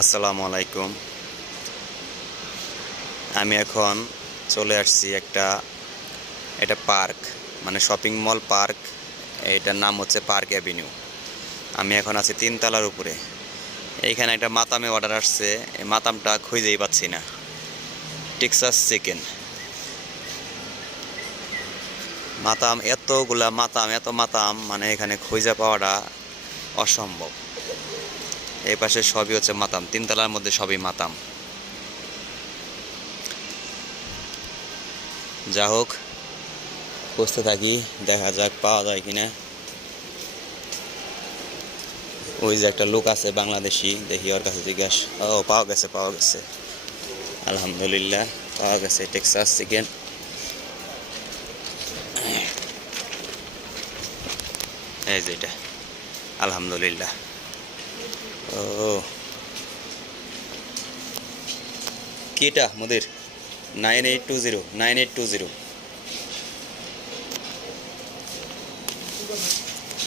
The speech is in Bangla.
আসসালামু আলাইকুম। আমি এখন চলে আসছি এটা পার্ক, মানে শপিং মল পার্ক। এটার নাম হচ্ছে পার্ক অ্যাভিনিউ। আমি এখন আছি 3 তলার উপরে। এইখানে একটা মাতামে অর্ডার আসছে, এই মাতামটা খুঁজেই পাচ্ছি না। টেক্সাস চিকেন মাতাম, এতগুলা মাতাম, এত মাতাম, মানে এখানে খুঁজে পাওয়াটা অসম্ভব। এই পাশে সবই হচ্ছে মাতাম, 3 তলার মধ্যে সবই মাতাম। যা হোক, খুঁজতে থাকি, দেখা যাক পাওয়া যায় কিনা। ওই যে একটা লোক আছে বাংলাদেশি, দেখি ওর কাছে জিজ্ঞাস। ও, পাওয়া গেছে, পাওয়া গেছে, আলহামদুলিল্লাহ পাওয়া গেছে টেক্সাস চিকেন। এই যে এটা, আলহামদুলিল্লাহ। ও, কিটা মুদির 9820 9820।